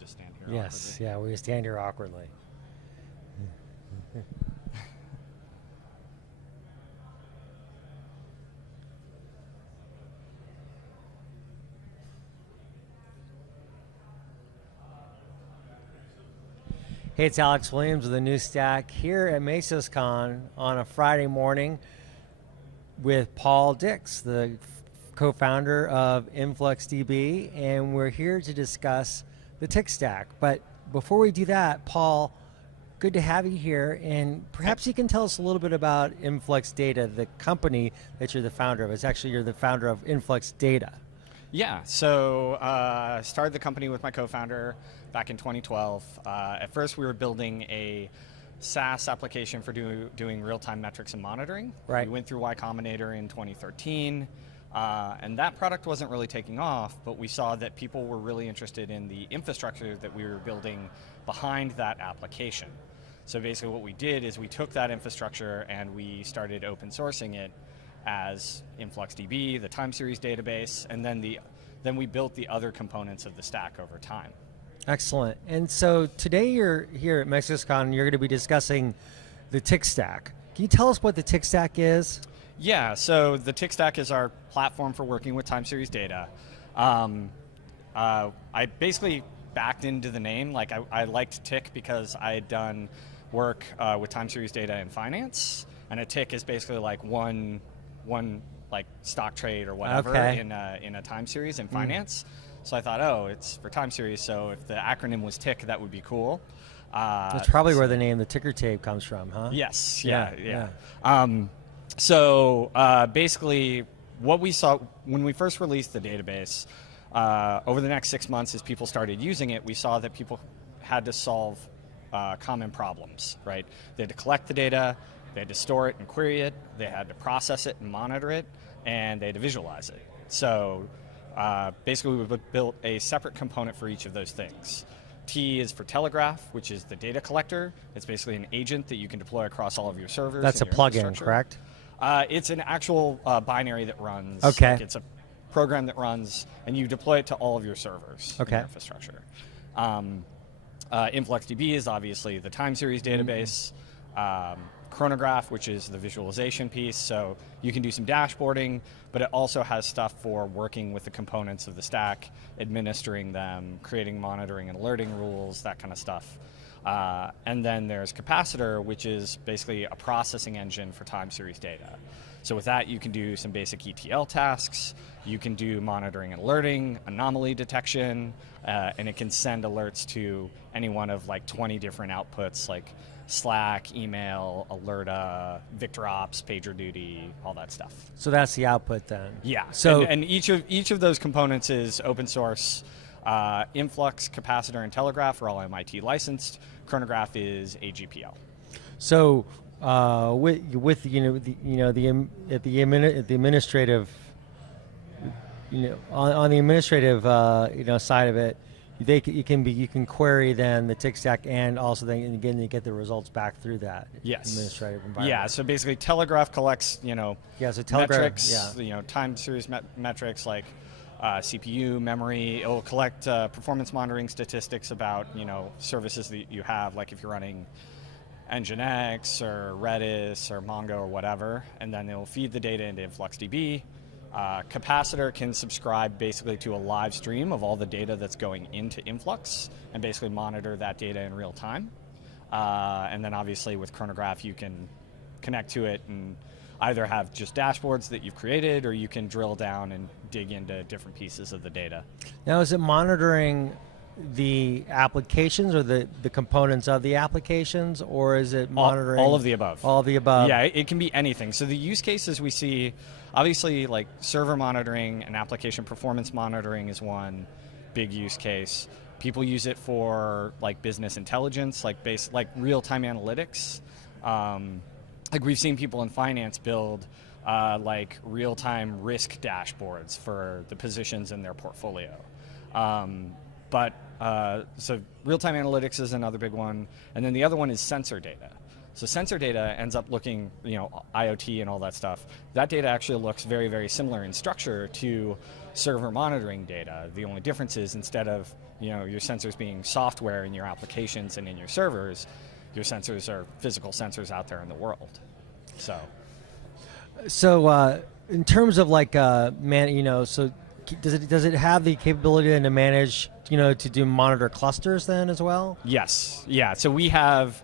just stand here Yes, awkwardly? yeah, we stand here awkwardly. Hey, it's Alex Williams with the New Stack here at MesosCon on a Friday morning with Paul Dix, the co-founder of InfluxDB, and we're here to discuss the tech stack. But before we do that, Paul, good to have you here, and perhaps you can tell us a little bit about InfluxData, the company that you're the founder of. It's actually you're the founder of InfluxData. Yeah, so I started the company with my co-founder back in 2012. At first, we were building a SaaS application for doing real-time metrics and monitoring. Right. We went through Y Combinator in 2013, and that product wasn't really taking off, but we saw that people were really interested in the infrastructure that we were building behind that application. So basically what we did is we took that infrastructure and we started open sourcing it as InfluxDB, the time series database, and then we built the other components of the stack over time. Excellent. And so today you're here at MesosCon, you're going to be discussing the tech stack. Can you tell us what the tech stack is? Yeah, so the tech stack is our platform for working with time series data. I basically backed into the name. Like I liked tick because I had done work with time series data in finance, and a tick is basically like one like stock trade or whatever in a time series in finance. So I thought, oh, it's for time series, so if the acronym was tick, that would be cool. That's probably where the name, the ticker tape, comes from, huh? Yes, yeah. So basically, what we saw when we first released the database, over the next 6 months as people started using it, we saw that people had to solve common problems, right? They had to collect the data, they had to store it and query it, they had to process it and monitor it, and they had to visualize it. So basically we built a separate component for each of those things. T is for Telegraph, which is the data collector. It's basically an agent that you can deploy across all of your servers. That's a plugin, correct? It's an actual binary that runs. Okay. Like it's a program that runs, and you deploy it to all of your servers in your infrastructure. InfluxDB is obviously the time series database. Chronograph, which is the visualization piece, so you can do some dashboarding, but it also has stuff for working with the components of the stack, administering them, creating monitoring and alerting rules, that kind of stuff. And then there's Capacitor, which is basically a processing engine for time series data. So with that, you can do some basic ETL tasks, you can do monitoring and alerting, anomaly detection, and it can send alerts to any one of like 20 different outputs, like Slack, email, Alerta, VictorOps, PagerDuty, all that stuff. So that's the output then. Yeah. So and each of those components is open source. Influx, Capacitor, and Telegraph are all MIT licensed. Chronograph is AGPL. So with the administrative, on the administrative side of it, you can query then the tick stack, and also then again you get the results back through that administrative environment. Yeah, so basically Telegraph collects metrics, time series metrics like CPU, memory. It will collect performance monitoring statistics about services that you have, like if you're running Nginx or Redis or Mongo or whatever, and then it will feed the data into InfluxDB. Capacitor can subscribe basically to a live stream of all the data that's going into Influx and basically monitor that data in real time. And then obviously with Chronograph you can connect to it and either have just dashboards that you've created, or you can drill down and dig into different pieces of the data. Now, is it monitoring the applications or the components of the applications, or is it monitoring all of the above? All of the above. Yeah, it can be anything. So the use cases we see, obviously, like server monitoring and application performance monitoring is one big use case. People use it for like business intelligence, like real-time analytics. Like we've seen people in finance build like real-time risk dashboards for the positions in their portfolio. So real-time analytics is another big one, and then the other one is sensor data. So sensor data ends up looking, IoT and all that stuff. That data actually looks very, very similar in structure to server monitoring data. The only difference is instead of your sensors being software in your applications and in your servers, your sensors are physical sensors out there in the world. So in terms of like so does it have the capability then to manage to do monitor clusters then as well? Yes. Yeah. So we have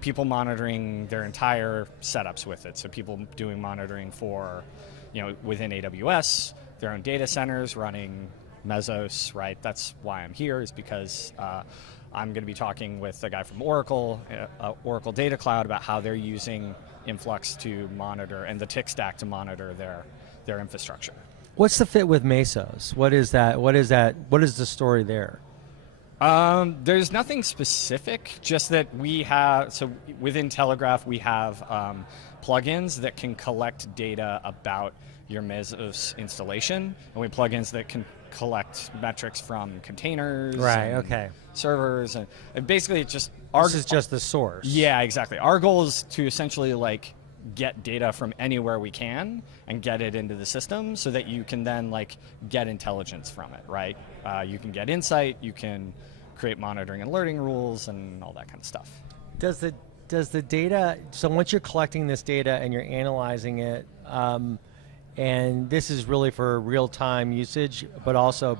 people monitoring their entire setups with it. So people doing monitoring for, within AWS, their own data centers running Mesos, right? That's why I'm here, is because I'm going to be talking with a guy from Oracle, Oracle Data Cloud, about how they're using Influx to monitor, and the tick stack to monitor their infrastructure. What's the fit with Mesos? What is that? What is the story there? There's nothing specific, just that we have, so within Telegraph we have plugins that can collect data about your Mesos installation, and we have plugins that can collect metrics from containers, servers, and basically it's just this is just the source. Yeah, exactly. Our goal is to essentially get data from anywhere we can and get it into the system so that you can then get intelligence from it, right? You can get insight, you can create monitoring and alerting rules and all that kind of stuff. Does the data, so once you're collecting this data and you're analyzing it, and this is really for real-time usage, but also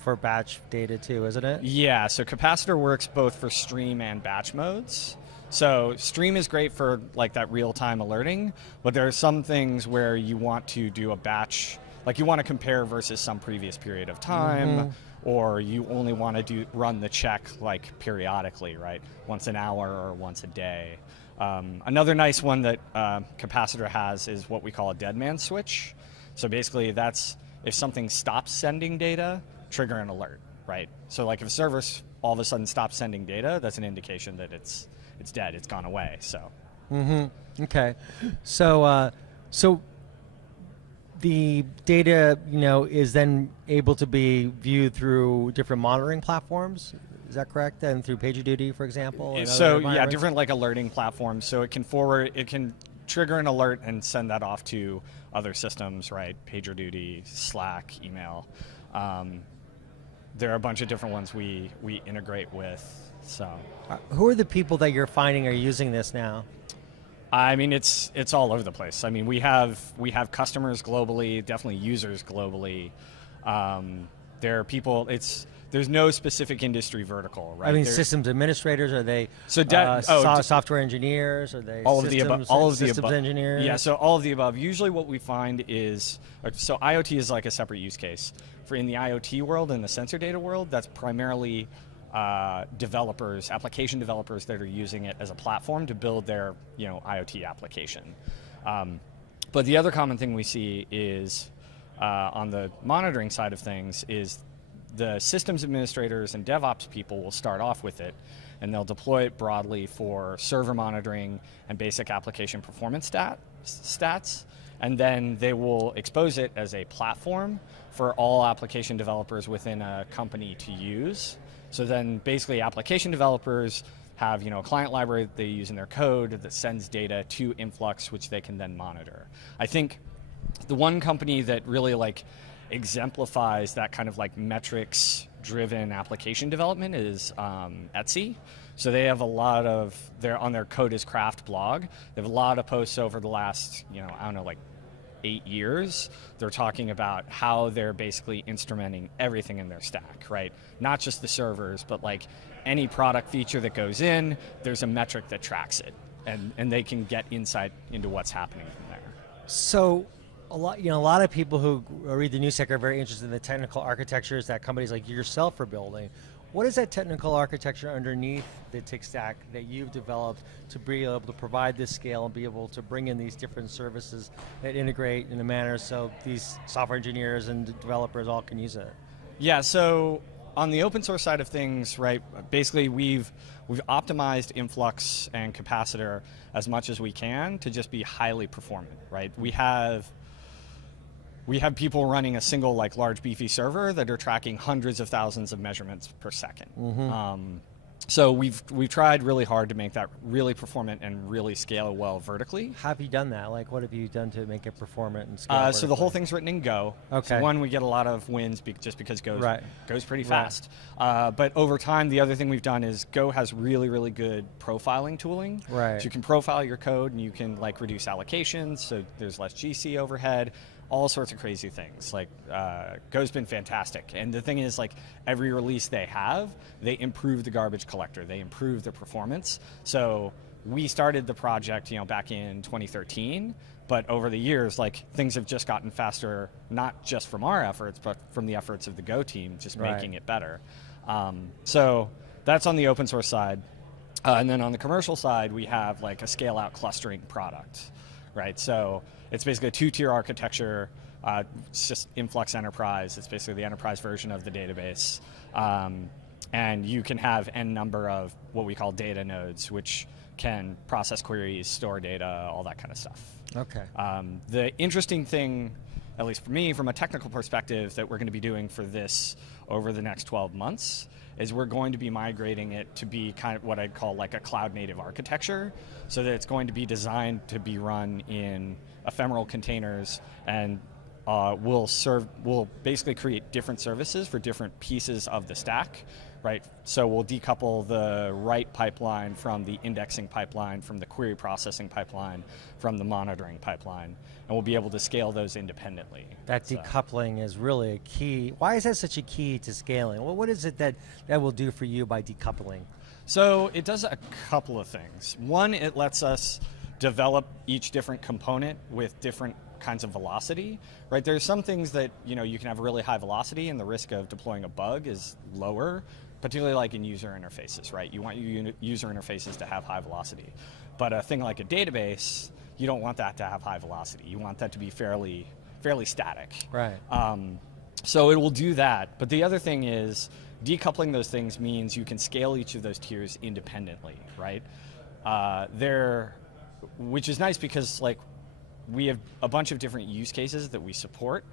for batch data too, isn't it? Yeah, so Capacitor works both for stream and batch modes. So stream is great for that real-time alerting, but there are some things where you want to do a batch, you want to compare versus some previous period of time, or you only want to run the check periodically, right? Once an hour or once a day. Another nice one that Capacitor has is what we call a dead man switch. So basically that's if something stops sending data, trigger an alert, right? So if a server all of a sudden stops sending data, that's an indication that it's dead, it's gone away. So. Okay. So the data, is then able to be viewed through different monitoring platforms. Is that correct? And through PagerDuty, for example? So yeah, different alerting platforms. So it can trigger an alert and send that off to other systems, right? PagerDuty, Slack, email. There are a bunch of different ones we integrate with. So, who are the people that you're finding are using this now? I mean, it's all over the place. I mean, we have customers globally, definitely users globally. There are people. There's no specific industry vertical, right? I mean, systems administrators, are they software engineers? Are they all of the above? All of the systems above. engineers? Yeah, so all of the above. Usually what we find is, so IoT is a separate use case. For in the IoT world and the sensor data world, that's primarily developers, application developers that are using it as a platform to build their IoT application. But the other common thing we see is on the monitoring side of things is the systems administrators and DevOps people will start off with it, and they'll deploy it broadly for server monitoring and basic application performance stats, and then they will expose it as a platform for all application developers within a company to use. So then basically application developers have a client library that they use in their code that sends data to Influx, which they can then monitor. I think the one company that really exemplifies that kind of metrics-driven application development is Etsy. So they have a lot of, on their Code is Craft blog, they have a lot of posts over the last, 8 years. They're talking about how they're basically instrumenting everything in their stack, right? Not just the servers, but any product feature that goes in, there's a metric that tracks it, and they can get insight into what's happening from there. So a lot of people who read the news are very interested in the technical architectures that companies like yourself are building. What is that technical architecture underneath the tech stack that you've developed to be able to provide this scale and be able to bring in these different services that integrate in a manner so these software engineers and developers all can use it? Yeah, so on the open source side of things, right, basically we've optimized Influx and Capacitor as much as we can to just be highly performant, right? We have people running a single large beefy server that are tracking hundreds of thousands of measurements per second. So we've tried really hard to make that really performant and really scale well vertically. How have you done that? Like, what have you done to make it performant and scale vertically? So the whole thing's written in Go. Okay. So one, we get a lot of wins just because goes pretty fast. Right. But over time, the other thing we've done is Go has really, really good profiling tooling. Right. So you can profile your code and you can like reduce allocations, so there's less GC overhead. All sorts of crazy things. Like Go's been fantastic, and the thing is, like every release they have, they improve the garbage collector, they improve the performance. So we started the project, back in 2013, but over the years, like things have just gotten faster, not just from our efforts, but from the efforts of the Go team, just making it better. So that's on the open source side, and then on the commercial side, we have like a scale out clustering product, right? So it's basically a two-tier architecture. It's just Influx Enterprise. It's basically the enterprise version of the database. And you can have n number of what we call data nodes, which can process queries, store data, all that kind of stuff. Okay. The interesting thing, at least for me, from a technical perspective, that we're going to be doing for this over the next 12 months is we're going to be migrating it to be kind of what I'd call like a cloud native architecture, so that it's going to be designed to be run in ephemeral containers, and we'll basically create different services for different pieces of the stack, right? So we'll decouple the write pipeline from the indexing pipeline, from the query processing pipeline, from the monitoring pipeline, and we'll be able to scale those independently. That decoupling is really a key. Why is that such a key to scaling? Well, what is it that will do for you by decoupling? So it does a couple of things. One, it lets us develop each different component with different kinds of velocity, right? There's some things that you can have really high velocity and the risk of deploying a bug is lower, particularly like in user interfaces, right? You want your user interfaces to have high velocity. But a thing like a database, you don't want that to have high velocity. You want that to be fairly static. Right. So it will do that. But the other thing is decoupling those things means you can scale each of those tiers independently, right? Which is nice because like we have a bunch of different use cases that we support,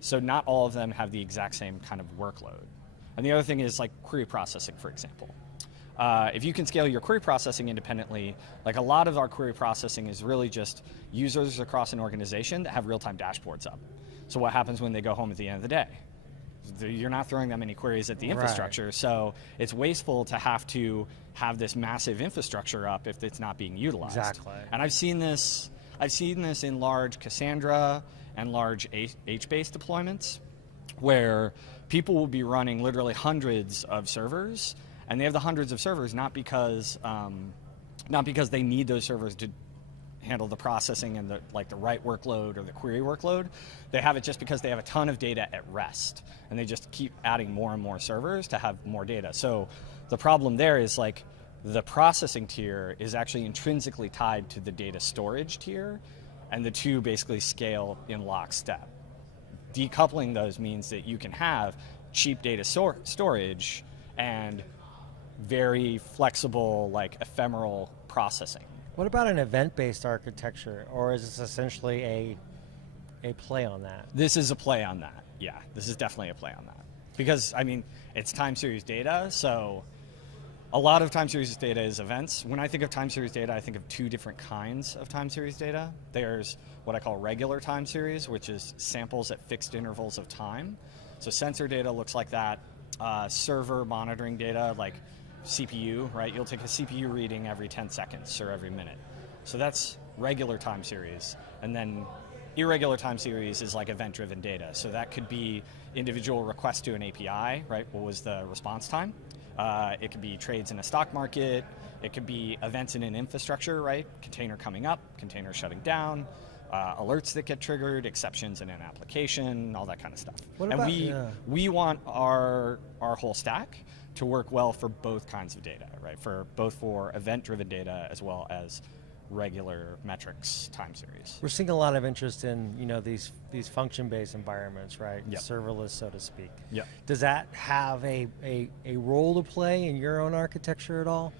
so not all of them have the exact same kind of workload. And the other thing is like query processing, for example. If you can scale your query processing independently, like a lot of our query processing is really just users across an organization that have real-time dashboards up. So what happens when they go home at the end of the day? You're not throwing that many queries at the infrastructure, so it's wasteful to have this massive infrastructure up if it's not being utilized. Exactly. And I've seen this in large Cassandra and large HBase deployments, where people will be running literally hundreds of servers, and they have the hundreds of servers not because they need those servers to handle the processing and the write workload or the query workload. They have it just because they have a ton of data at rest, and they just keep adding more and more servers to have more data. So the problem there is like the processing tier is actually intrinsically tied to the data storage tier, and the two basically scale in lockstep. Decoupling those means that you can have cheap data storage and very flexible, like ephemeral processing. What about an event-based architecture, or is this essentially a play on that? This is a play on that, yeah. This is definitely a play on that. Because, I mean, it's time series data, so a lot of time series data is events. When I think of time series data, I think of two different kinds of time series data. There's what I call regular time series, which is samples at fixed intervals of time. So sensor data looks like that. Server monitoring data, like CPU, right? You'll take a CPU reading every 10 seconds or every minute. So that's regular time series. And then irregular time series is like event-driven data. So that could be individual requests to an API, right? What was the response time? It could be trades in a stock market. It could be events in an infrastructure, right? Container coming up, container shutting down, alerts that get triggered, exceptions in an application, all that kind of stuff. We want our whole stack to work well for both kinds of data, right? For event-driven data as well as regular metrics time series. We're seeing a lot of interest in these function-based environments, right? Yep. Serverless, so to speak. Yep. Does that have a role to play in your own architecture at all?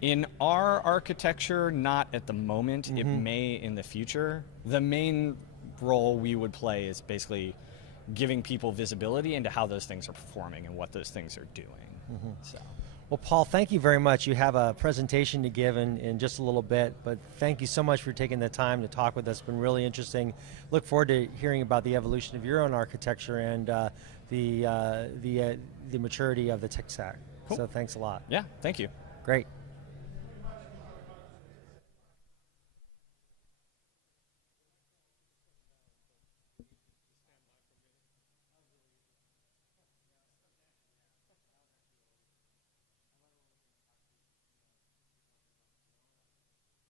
In our architecture, not at the moment. Mm-hmm. It may in the future. The main role we would play is basically giving people visibility into how those things are performing and what those things are doing. Mm-hmm. So, Well, Paul, thank you very much. You have a presentation to give in just a little bit, but thank you so much for taking the time to talk with us. It's been really interesting. Look forward to hearing about the evolution of your own architecture and the maturity of the tech stack. Cool. So thanks a lot. Yeah, thank you. Great.